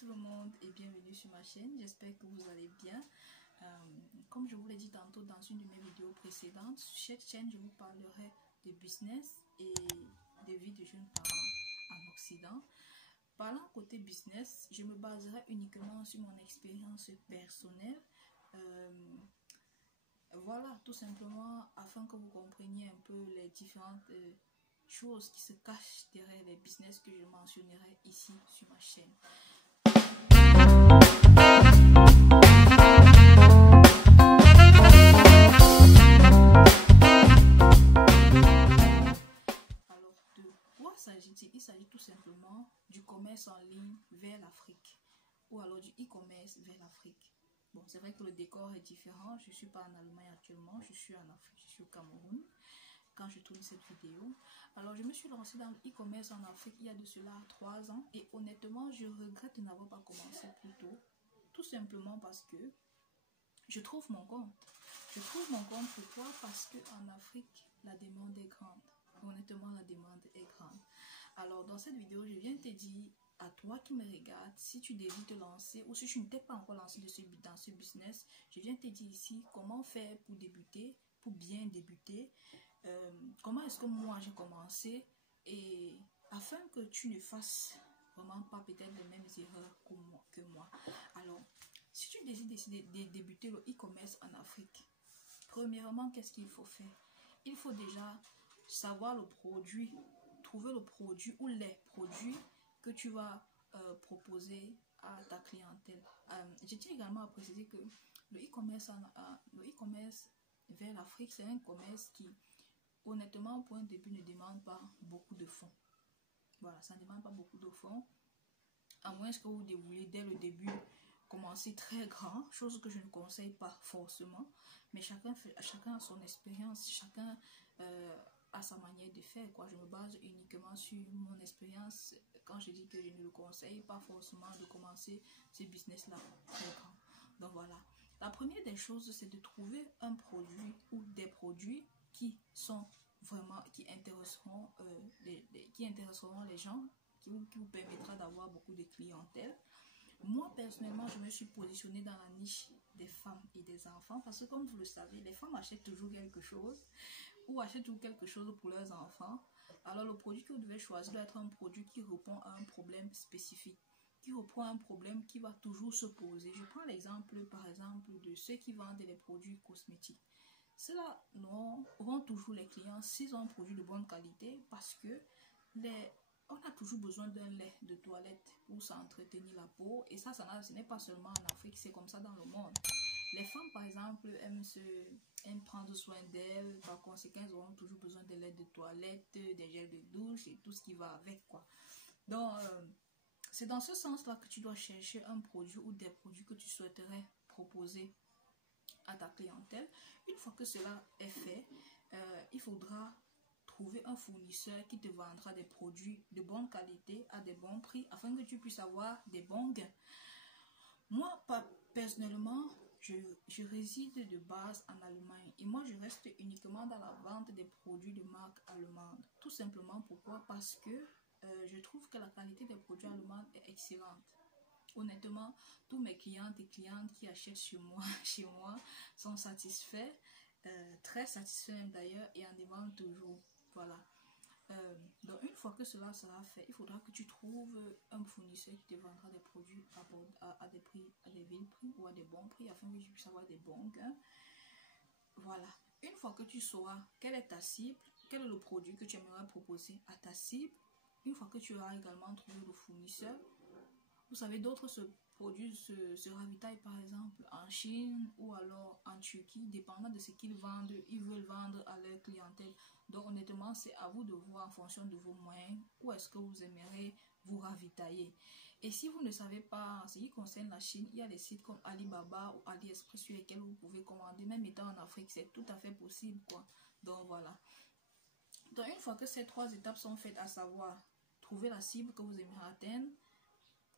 tout le monde et bienvenue sur ma chaîne, j'espère que vous allez bien. Comme je vous l'ai dit tantôt dans une de mes vidéos précédentes, sur cette chaîne je vous parlerai de business et de vie de jeunes parents en Occident. Parlant côté business, je me baserai uniquement sur mon expérience personnelle. Voilà, tout simplement afin que vous compreniez un peu les différentes choses qui se cachent derrière les business que je mentionnerai ici sur ma chaîne. Alors, de quoi s'agit-il? Il s'agit tout simplement du commerce en ligne vers l'Afrique ou alors du e-commerce vers l'Afrique. Bon, c'est vrai que le décor est différent. Je ne suis pas en Allemagne actuellement, je suis en Afrique, je suis au Cameroun quand je tourne cette vidéo. Alors, je me suis lancée dans le e-commerce en Afrique il y a de cela 3 ans et honnêtement, je regrette de n'avoir pas commencé plus tôt. Tout simplement parce que je trouve mon compte. Je trouve mon compte pourquoi? Parce qu'en Afrique, la demande est grande. Honnêtement, la demande est grande. Alors, dans cette vidéo, je viens te dire à toi qui me regarde, si tu désires te lancer ou si tu ne t'es pas encore lancé dans ce business, je viens te dire ici comment faire pour débuter, pour bien débuter, comment est-ce que moi j'ai commencé et afin que tu ne fasses vraiment pas peut-être les mêmes erreurs que moi. Alors, si tu décides de débuter le e-commerce en Afrique, premièrement, qu'est-ce qu'il faut faire? Il faut déjà savoir le produit, trouver le produit ou les produits que tu vas proposer à ta clientèle. Je tiens également à préciser que le e-commerce vers l'Afrique, c'est un commerce qui, honnêtement, pour un début, ne demande pas beaucoup de fonds. Voilà, ça ne demande pas beaucoup de fonds, à moins que vous voulez dès le début commencer très grand, chose que je ne conseille pas forcément, mais chacun a son expérience, chacun a sa manière de faire, quoi. Je me base uniquement sur mon expérience quand je dis que je ne le conseille pas forcément de commencer ce business là très grand. Donc voilà, la première des choses, c'est de trouver un produit ou des produits qui sont vraiment, qui intéresseront les gens, qui vous permettra d'avoir beaucoup de clientèle. Moi, personnellement, je me suis positionnée dans la niche des femmes et des enfants parce que, comme vous le savez, les femmes achètent toujours quelque chose ou achètent toujours quelque chose pour leurs enfants. Alors, le produit que vous devez choisir doit être un produit qui répond à un problème spécifique, qui reprend un problème qui va toujours se poser. Je prends l'exemple, par exemple, de ceux qui vendent les produits cosmétiques. Ceux-là auront toujours les clients s'ils ont un produit de bonne qualité parce que on a toujours besoin d'un lait de toilette pour s'entretenir la peau. Et ça ce n'est pas seulement en Afrique, c'est comme ça dans le monde. Les femmes, par exemple, aiment prendre soin d'elles. Par conséquent, elles auront toujours besoin de lait de toilette, des gels de douche et tout ce qui va avec, quoi. Donc, c'est dans ce sens-là que tu dois chercher un produit ou des produits que tu souhaiterais proposer à ta clientèle. Une fois que cela est fait, il faudra trouver un fournisseur qui te vendra des produits de bonne qualité à des bons prix afin que tu puisses avoir des bons gains. Moi, personnellement, je réside de base en Allemagne et moi je reste uniquement dans la vente des produits de marque allemande. Tout simplement pourquoi? Parce que je trouve que la qualité des produits allemands est excellente. Honnêtement, tous mes clientes et clientes qui achètent chez moi sont satisfaits, très satisfaits même d'ailleurs, et en demandent toujours. Voilà. Donc une fois que cela sera fait, il faudra que tu trouves un fournisseur qui te vendra des produits à des vil prix ou à des bons prix afin que tu puisses avoir des bons gains. Voilà. Une fois que tu sauras quelle est ta cible, quel est le produit que tu aimerais proposer à ta cible, une fois que tu auras également trouvé le fournisseur, vous savez, d'autres produits se ravitaillent par exemple en Chine ou alors en Turquie, dépendant de ce qu'ils vendent, ils veulent vendre à leur clientèle. Donc honnêtement, c'est à vous de voir en fonction de vos moyens où est-ce que vous aimeriez vous ravitailler. Et si vous ne savez pas, en ce qui concerne la Chine, il y a des sites comme Alibaba ou AliExpress sur lesquels vous pouvez commander, même étant en Afrique, c'est tout à fait possible, quoi. Donc voilà. Donc une fois que ces 3 étapes sont faites, à savoir trouver la cible que vous aimeriez atteindre,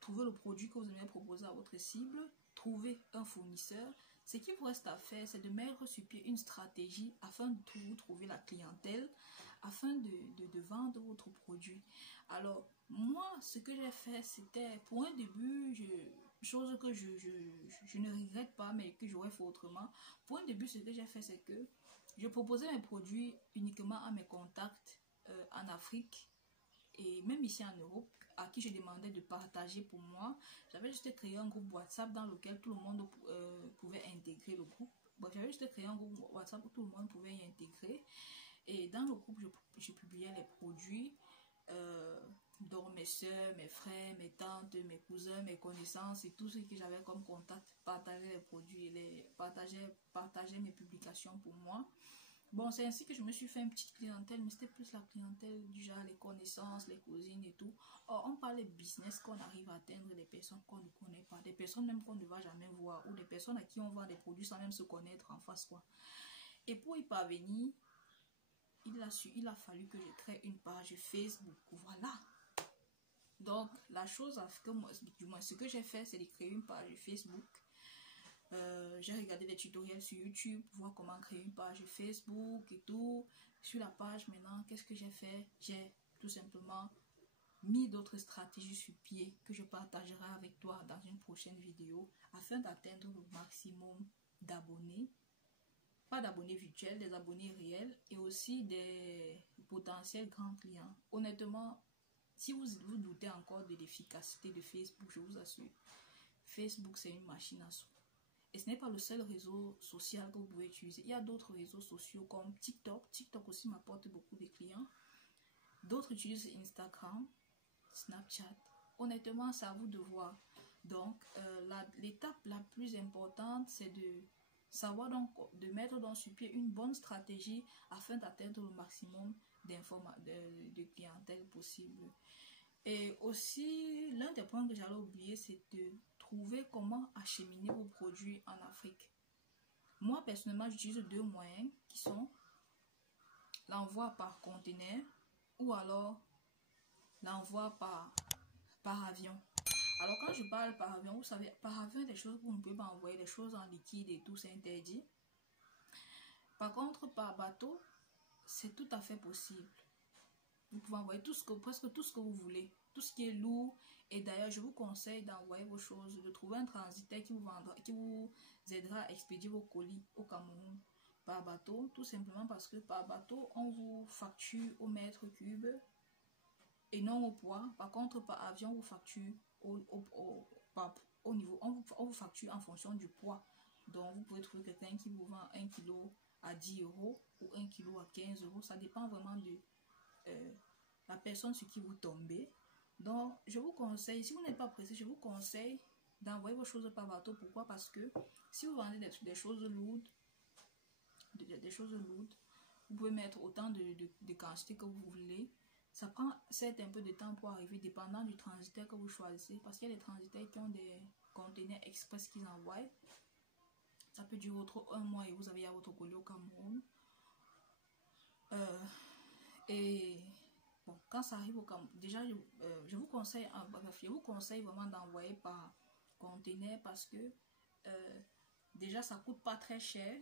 trouver le produit que vous aimeriez proposer à votre cible, trouver un fournisseur, Ce qu'il vous reste à faire, c'est de mettre sur pied une stratégie afin de vous trouver la clientèle, afin de vendre votre produit. Alors, moi, ce que j'ai fait, c'était pour un début, chose que je ne regrette pas, mais que j'aurais fait autrement. Pour un début, ce que j'ai fait, c'est que je proposais mes produits uniquement à mes contacts en Afrique et même ici en Europe, à qui je demandais de partager pour moi. J'avais juste créé un groupe WhatsApp dans lequel tout le monde pouvait intégrer le groupe. Bon, j'avais juste créé un groupe WhatsApp où tout le monde pouvait y intégrer. Et dans le groupe, je publiais les produits dont mes soeurs, mes frères, mes tantes, mes cousins, mes connaissances et tout ce que j'avais comme contact partageaient les produits, partageaient mes publications pour moi. Bon, c'est ainsi que je me suis fait une petite clientèle, mais c'était plus la clientèle du genre les connaissances, les cousines et tout. Or, on parle de business qu'on arrive à atteindre des personnes qu'on ne connaît pas, des personnes même qu'on ne va jamais voir, ou des personnes à qui on vend des produits sans même se connaître en face, quoi. Et pour y parvenir, il a fallu que je crée une page Facebook. Voilà. Donc, la chose que moi, du moins, ce que j'ai fait, c'est de créer une page Facebook. J'ai regardé des tutoriels sur YouTube pour voir comment créer une page Facebook et tout. Sur la page, maintenant, qu'est-ce que j'ai fait? J'ai tout simplement mis d'autres stratégies sur pied que je partagerai avec toi dans une prochaine vidéo afin d'atteindre le maximum d'abonnés. Pas d'abonnés virtuels, des abonnés réels et aussi des potentiels grands clients. Honnêtement, si vous doutez encore de l'efficacité de Facebook, je vous assure, Facebook c'est une machine à sous. Et ce n'est pas le seul réseau social que vous pouvez utiliser. Il y a d'autres réseaux sociaux comme TikTok. TikTok aussi m'apporte beaucoup de clients. D'autres utilisent Instagram, Snapchat. Honnêtement, c'est à vous de voir. Donc, l'étape la plus importante, c'est de savoir donc, de mettre donc sur pied une bonne stratégie afin d'atteindre le maximum de clientèle possible. Et aussi, l'un des points que j'allais oublier, c'est de trouver comment acheminer vos produits en Afrique. Moi, personnellement, j'utilise deux moyens qui sont l'envoi par conteneur ou alors l'envoi par avion. Alors, quand je parle par avion, vous savez, par avion, des choses, vous ne pouvez pas envoyer des choses en liquide et tout, c'est interdit. Par contre, par bateau, c'est tout à fait possible. Vous pouvez envoyer presque tout ce que vous voulez, tout ce qui est lourd. Et d'ailleurs, je vous conseille d'envoyer vos choses, de trouver un transitaire qui vous aidera à expédier vos colis au Cameroun par bateau, tout simplement parce que par bateau, on vous facture au mètre cube et non au poids. Par contre, par avion, on vous facture au niveau, on vous facture en fonction du poids. Donc, vous pouvez trouver quelqu'un qui vous vend 1 kg à 10 € ou 1 kg à 15 €. Ça dépend vraiment de la personne sur qui vous tombez. Donc, je vous conseille, si vous n'êtes pas pressé, je vous conseille d'envoyer vos choses par bateau. Pourquoi? Parce que si vous vendez des choses lourdes, vous pouvez mettre autant de quantité que vous voulez. Ça prend certes un peu de temps pour arriver, dépendant du transitaire que vous choisissez. Parce qu'il y a des transitaires qui ont des conteneurs express qu'ils envoient. Ça peut durer un mois et vous avez à votre colis au Cameroun. Et bon, quand ça arrive au Cameroun, déjà, je vous conseille vraiment d'envoyer par conteneur parce que déjà, ça coûte pas très cher.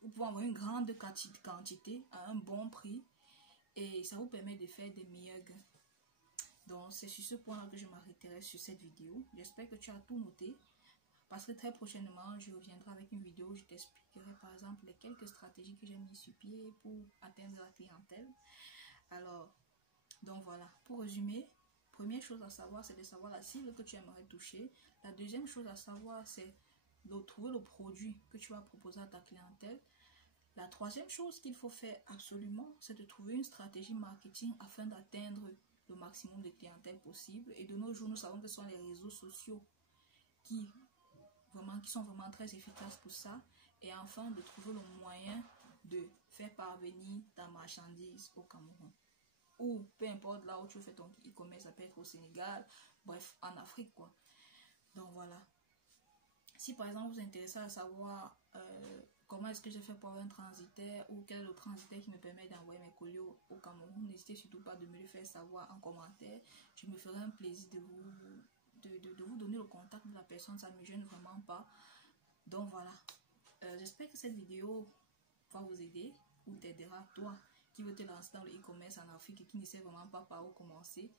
Vous pouvez envoyer une grande quantité à un bon prix et ça vous permet de faire des meilleurs gains. Donc, c'est sur ce point-là que je m'arrêterai sur cette vidéo. J'espère que tu as tout noté. Parce que très prochainement, je reviendrai avec une vidéo où je t'expliquerai par exemple les quelques stratégies que j'ai mises sur pied pour atteindre la clientèle. Alors, donc voilà, pour résumer, première chose à savoir, c'est de savoir la cible que tu aimerais toucher. La deuxième chose à savoir, c'est de trouver le produit que tu vas proposer à ta clientèle. La troisième chose qu'il faut faire absolument, c'est de trouver une stratégie marketing afin d'atteindre le maximum de clientèle possible. Et de nos jours, nous savons que ce sont les réseaux sociaux qui sont vraiment très efficaces pour ça. Et enfin, de trouver le moyen de faire parvenir ta marchandise au Cameroun. Ou peu importe là où tu fais ton e-commerce, ça peut être au Sénégal, bref, en Afrique quoi. Donc voilà. Si par exemple vous êtes intéressé à savoir comment est-ce que j'ai fait pour avoir un transitaire ou quel est le transitaire qui me permet d'envoyer mes colis au Cameroun, n'hésitez surtout pas de me le faire savoir en commentaire. Je me ferai un plaisir de vous donner le contact de la personne, ça ne me gêne vraiment pas. Donc voilà. J'espère que cette vidéo va vous aider ou t'aidera, toi qui veux te lancer dans le e-commerce en Afrique et qui ne sait vraiment pas par où commencer.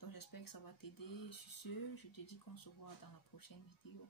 Donc j'espère que ça va t'aider. Sur ce, je te dis qu'on se voit dans la prochaine vidéo.